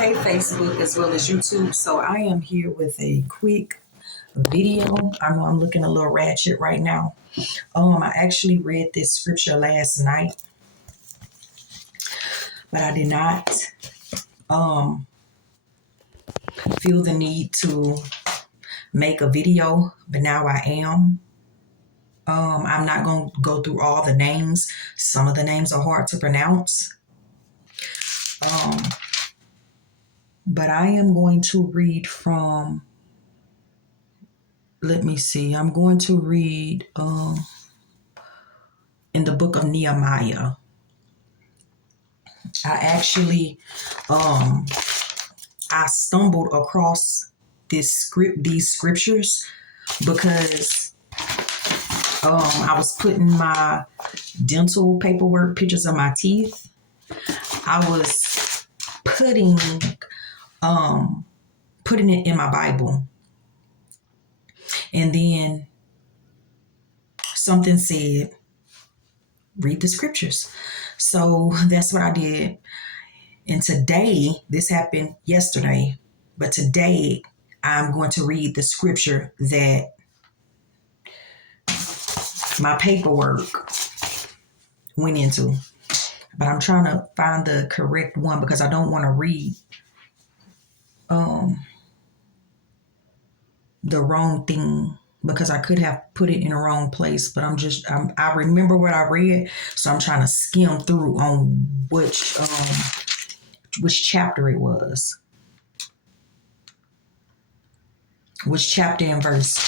Hey, Facebook as well as YouTube. So I am here with a quick video. I know I'm looking a little ratchet right now. I actually read this scripture last night, but I did not feel the need to make a video, but now I am. I'm not going to go through all the names. Some of the names are hard to pronounce. But I am going to read from, let me see, I'm going to read in the book of Nehemiah. I actually, I stumbled across these scriptures because I was putting my dental paperwork, pictures of my teeth. I was putting it in my Bible. And then something said, read the scriptures. So that's what I did. And today, this happened yesterday, but today I'm going to read the scripture that my paperwork went into. But I'm trying to find the correct one because I don't want to read the wrong thing, because I could have put it in the wrong place, but I remember what I read, so I'm trying to skim through on which chapter it was, which chapter and verse.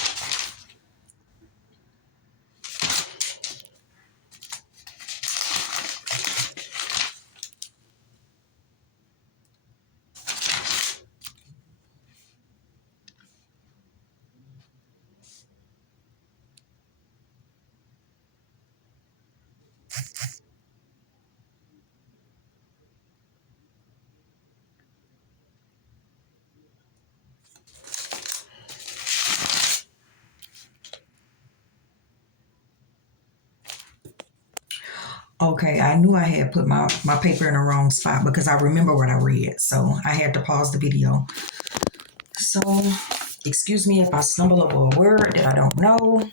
Okay, I knew I had put my paper in the wrong spot because I remember what I read. So I had to pause the video. So excuse me if I stumble over a word that I don't know,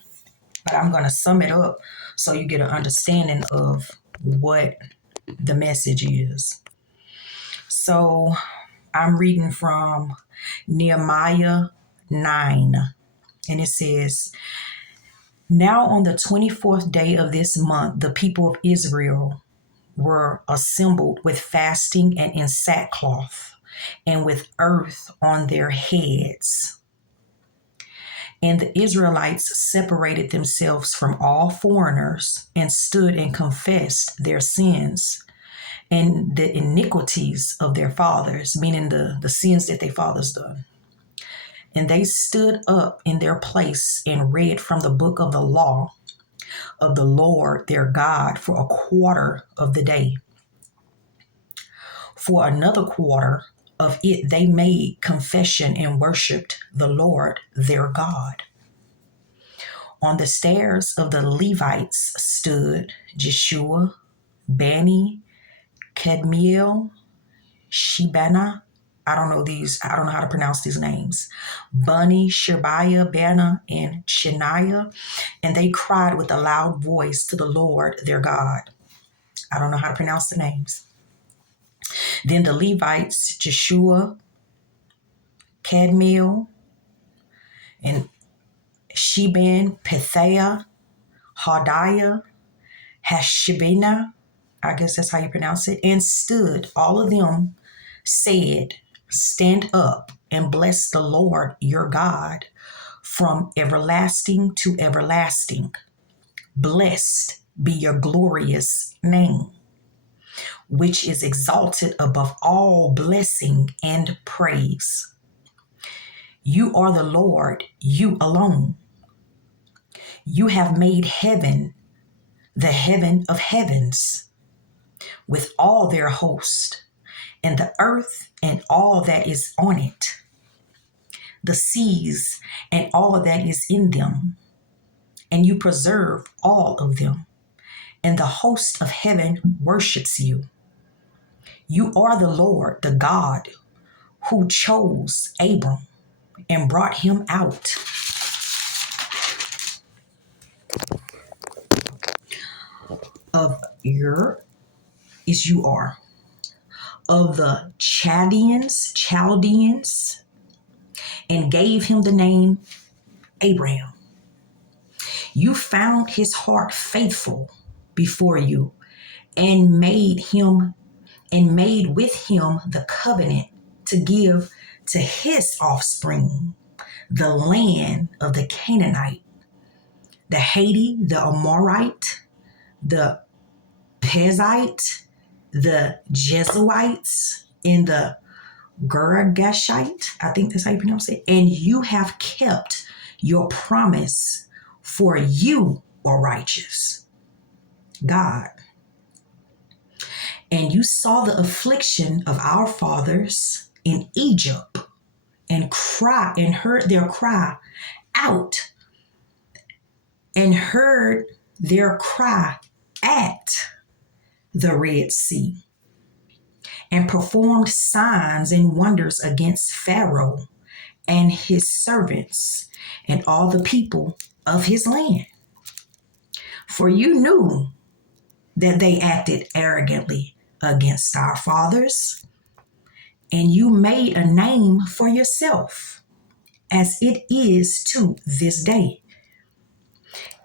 but I'm going to sum it up so you get an understanding of what the message is. So I'm reading from Nehemiah 9, and it says, "Now on the 24th day of this month, the people of Israel were assembled with fasting and in sackcloth and with earth on their heads. And the Israelites separated themselves from all foreigners and stood and confessed their sins and the iniquities of their fathers," meaning the sins that their fathers done. "And they stood up in their place and read from the book of the law of the Lord their God for a quarter of the day. For another quarter of it they made confession and worshiped the Lord their God. On the stairs of the Levites stood Jeshua, Bani, Kadmiel, Shebana. I don't know how to pronounce these names. Bunni, Sherebiah, Bana, and Shaniah. And they cried with a loud voice to the Lord their God." I don't know how to pronounce the names. "Then the Levites, Jeshua, Kadmiel, and Sheban, Pethiah, Hodiah, Hashabina," I guess that's how you pronounce it, "and stood, all of them said, 'Stand up and bless the Lord your God from everlasting to everlasting. Blessed be your glorious name, which is exalted above all blessing and praise. You are the Lord, you alone. You have made heaven, the heaven of heavens, with all their host, and the earth and all that is on it, the seas and all that is in them, and you preserve all of them, and the host of heaven worships you. You are the Lord, the God, who chose Abram and brought him out of Ur, is you are, of the Chaldeans, and gave him the name Abraham. You found his heart faithful before you, and made with him the covenant to give to his offspring the land of the Canaanite, the Hittite, the Amorite, the Perizzite, the Jebusites, and the Girgashite. I think that's how you pronounce it. And you have kept your promise, for you are righteous, God. And you saw the affliction of our fathers in Egypt, and heard their cry out, and heard their cry at the Red Sea, and performed signs and wonders against Pharaoh and his servants and all the people of his land. For you knew that they acted arrogantly against our fathers, and you made a name for yourself, as it is to this day.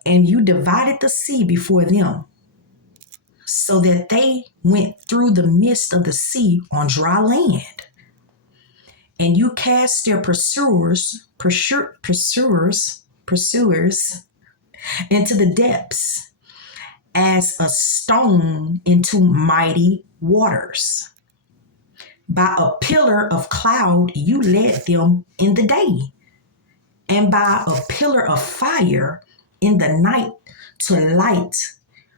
And you divided the sea before them, so that they went through the midst of the sea on dry land. And you cast their pursuers into the depths, as a stone into mighty waters. By a pillar of cloud you led them in the day, and by a pillar of fire in the night, to light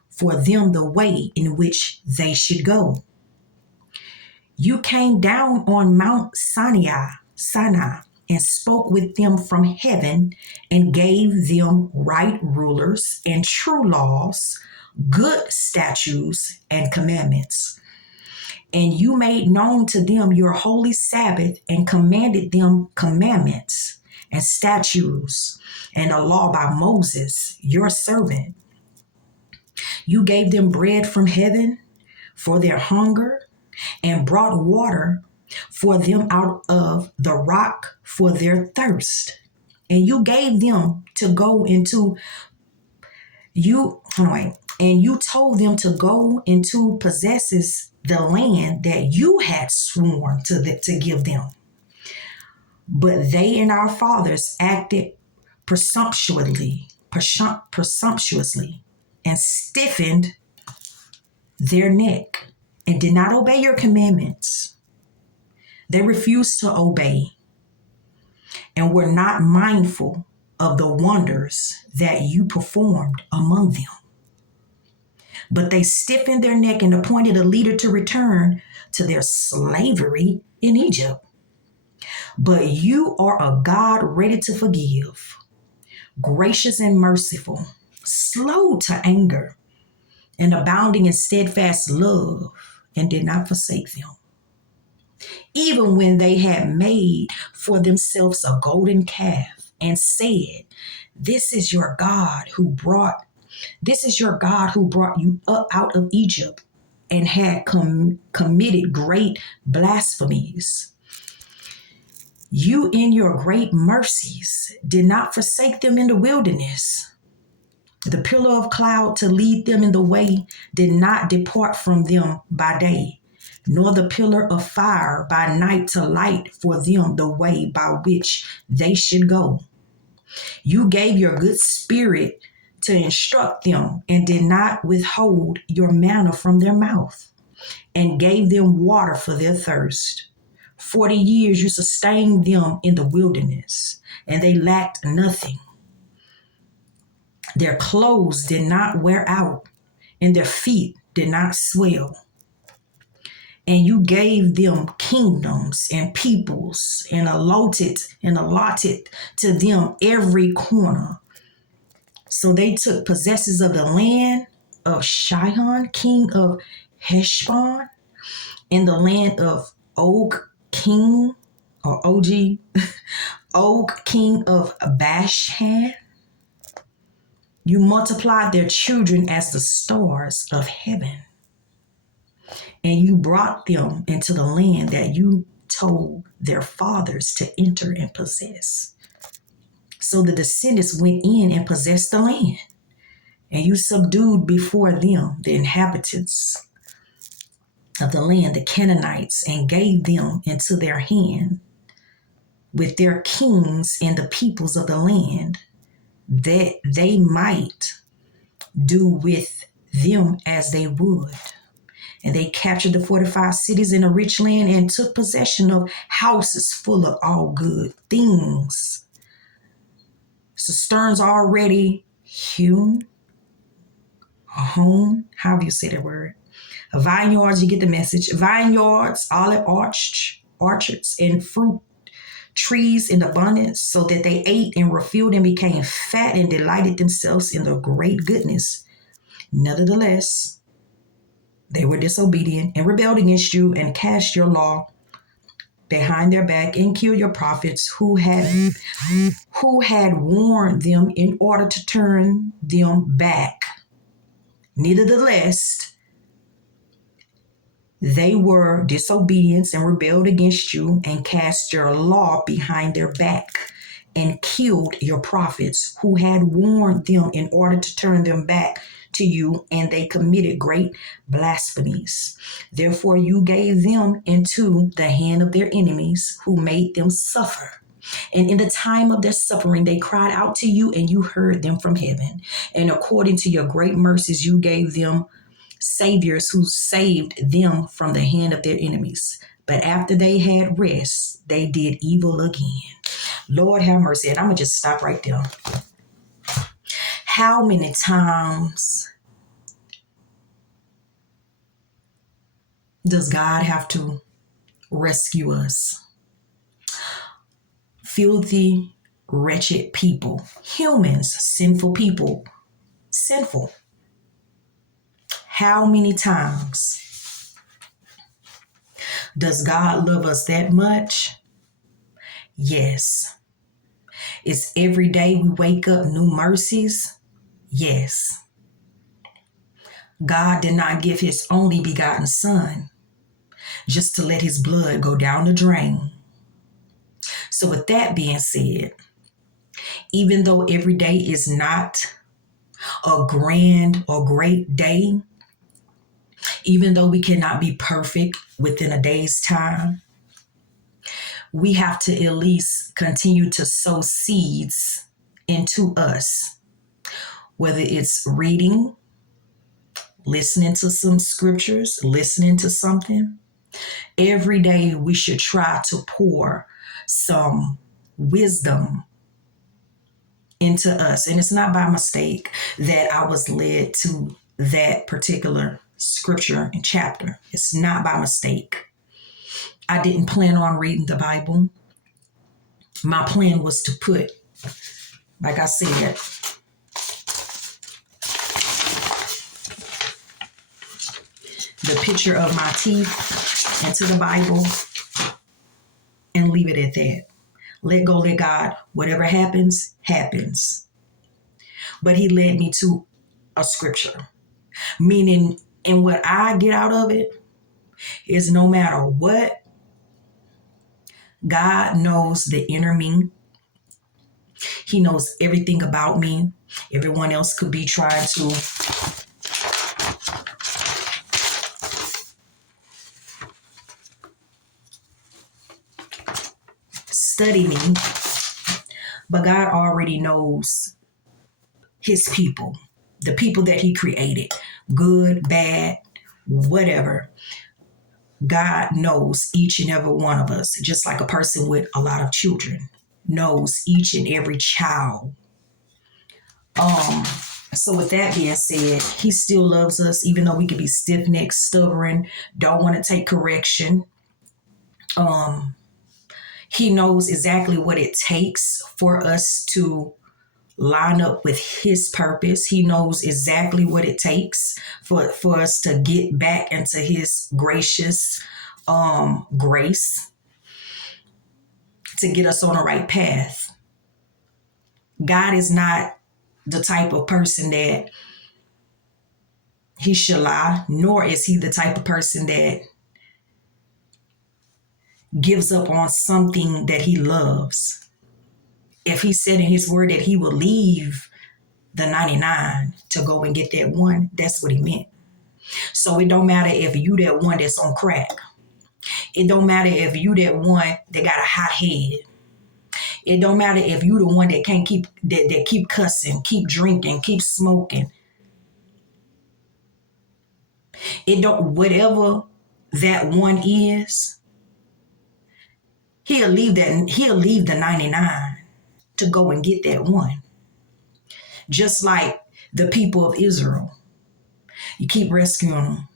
for them the way in which they should go. You came down on Mount Sinai, and spoke with them from heaven, and gave them right rulers and true laws, good statutes and commandments. And you made known to them your holy Sabbath, and commanded them commandments and statutes and a law by Moses, your servant. You gave them bread from heaven for their hunger, and brought water for them out of the rock for their thirst. And you gave them to go into and you told them to go into possesses the land that you had sworn to give them. But they and our fathers acted presumptuously, and stiffened their neck, and did not obey your commandments. They refused to obey, and were not mindful of the wonders that you performed among them. But they stiffened their neck and appointed a leader to return to their slavery in Egypt. But you are a God ready to forgive, gracious and merciful, slow to anger, and abounding in steadfast love, and did not forsake them. Even when they had made for themselves a golden calf, and said, This is your God who brought you up out of Egypt, and had committed great blasphemies. You in your great mercies did not forsake them in the wilderness. The pillar of cloud to lead them in the way did not depart from them by day, nor the pillar of fire by night to light for them the way by which they should go. You gave your good spirit to instruct them, and did not withhold your manna from their mouth, and gave them water for their thirst. 40 years you sustained them in the wilderness, and they lacked nothing. Their clothes did not wear out, and their feet did not swell. And you gave them kingdoms and peoples, and allotted to them every corner. So they took possessions of the land of Sihon, king of Heshbon, and the land of Og, king or Og, Og, king of Bashan. You multiplied their children as the stars of heaven, and you brought them into the land that you told their fathers to enter and possess. So the descendants went in and possessed the land, and you subdued before them the inhabitants of the land, the Canaanites, and gave them into their hand with their kings and the peoples of the land, that they might do with them as they would. And they captured the fortified cities in a rich land and took possession of houses full of all good things, cisterns already hewn, however you say that word, vineyards, you get the message, vineyards, olive orchards, and fruit trees in abundance, so that they ate and were filled and became fat and delighted themselves in the great goodness. Nevertheless, they were disobedient and rebelled against you and cast your law behind their back and killed your prophets who had warned them in order to turn them back. Nevertheless, they were disobedient and rebelled against you and cast your law behind their back and killed your prophets who had warned them in order to turn them back to you, and they committed great blasphemies. Therefore, you gave them into the hand of their enemies who made them suffer. And in the time of their suffering, they cried out to you, and you heard them from heaven. And according to your great mercies, you gave them saviors who saved them from the hand of their enemies. But after they had rest, they did evil again. Lord have mercy. And I'm going to just stop right there. How many times does God have to rescue us? Filthy, wretched people, humans, sinful people, sinful. How many times does God love us that much? Yes. Is every day we wake up new mercies? Yes. God did not give his only begotten son just to let his blood go down the drain. So with that being said, even though every day is not a grand or great day, even though we cannot be perfect within a day's time, we have to at least continue to sow seeds into us, whether it's reading, listening to some scriptures, listening to something. Every day we should try to pour some wisdom into us. And it's not by mistake that I was led to that particular scripture and chapter. It's not by mistake. I didn't plan on reading the Bible. My plan was to put, like I said, the picture of my teeth into the Bible and leave it at that. Let go, let God. Whatever happens, happens. But he led me to a scripture, meaning, and what I get out of it is no matter what, God knows the inner me. He knows everything about me. Everyone else could be trying to study me, but God already knows his people, the people that he created, good, bad, whatever. God knows each and every one of us, just like a person with a lot of children knows each and every child. So with that being said, he still loves us, even though we could be stiff-necked, stubborn, don't want to take correction. He knows exactly what it takes for us to line up with his purpose. He knows exactly what it takes for us to get back into his gracious grace. to get us on the right path. God is not the type of person that he should lie, nor is he the type of person that gives up on something that he loves. If he said in his word that he will leave the 99 to go and get that one, that's what he meant. So it don't matter if you that one that's on crack. It don't matter if you that one that got a hot head. It don't matter if you the one that can't keep that keep cussing, keep drinking, keep smoking. It don't, whatever that one is, he'll leave the 99 to go and get that one. Just like the people of Israel. You keep rescuing them.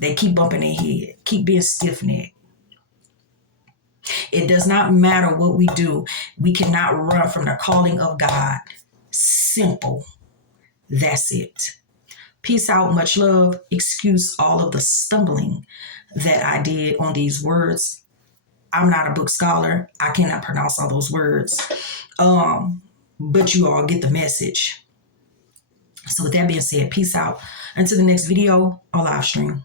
They keep bumping their head, keep being stiff-necked. It does not matter what we do. We cannot run from the calling of God. Simple. That's it. Peace out. Much love. Excuse all of the stumbling that I did on these words. I'm not a book scholar. I cannot pronounce all those words. But you all get the message. So with that being said, peace out. Until the next video or live stream.